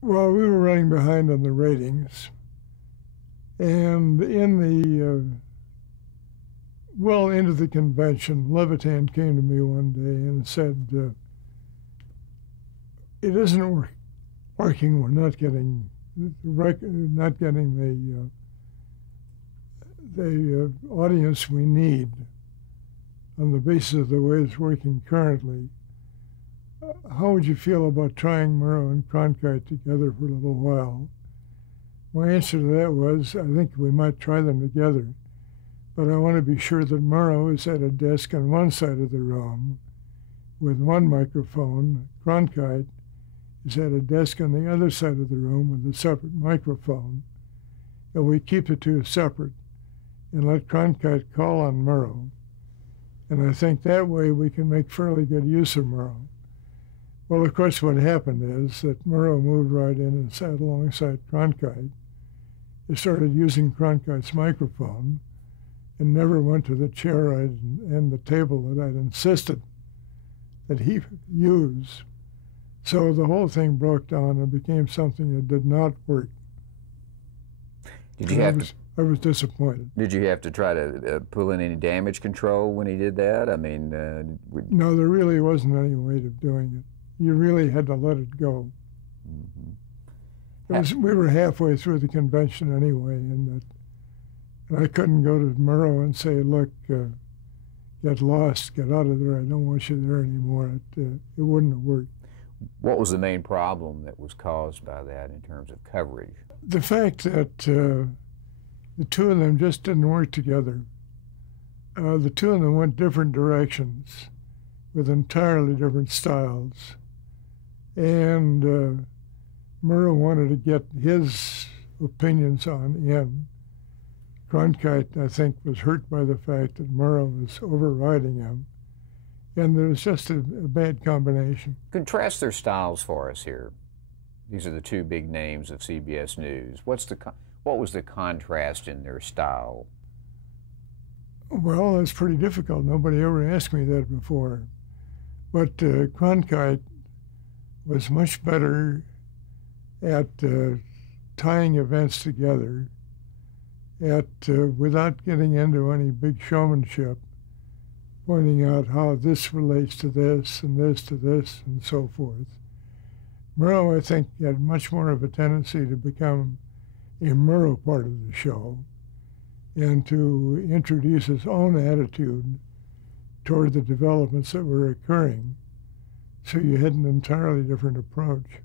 Well, we were running behind on the ratings, and into the convention, Levitan came to me one day and said, "It isn't working. We're not getting the audience we need on the basis of the way it's working currently. How would you feel about trying Murrow and Cronkite together for a little while?" My answer to that was, I think we might try them together, but I want to be sure that Murrow is at a desk on one side of the room with one microphone. Cronkite is at a desk on the other side of the room with a separate microphone, and we keep the two separate and let Cronkite call on Murrow. And I think that way we can make fairly good use of Murrow. Well, of course, what happened is that Murrow moved right in and sat alongside Cronkite. He started using Cronkite's microphone and never went to the chair and the table that I'd insisted that he use. So the whole thing broke down and became something that did not work. I was disappointed. Did you have to try to pull in any damage control when he did that? I mean, no, there really wasn't any way of doing it. You really had to let it go. Mm-hmm. We were halfway through the convention anyway, and I couldn't go to Murrow and say, "Look, get lost, get out of there. I don't want you there anymore." It wouldn't have worked. What was the main problem that was caused by that in terms of coverage? The fact that the two of them just didn't work together. The two of them went different directions with entirely different styles. And Murrow wanted to get his opinions on in. Cronkite, I think, was hurt by the fact that Murrow was overriding him. And there was just a bad combination. Contrast their styles for us here. These are the two big names of CBS News. What was the contrast in their style? Well, it's pretty difficult. Nobody ever asked me that before. But Cronkite was much better at tying events together, without getting into any big showmanship, pointing out how this relates to this and this to this and so forth. Murrow, I think, had much more of a tendency to become a Murrow part of the show and to introduce his own attitude toward the developments that were occurring. So you had an entirely different approach.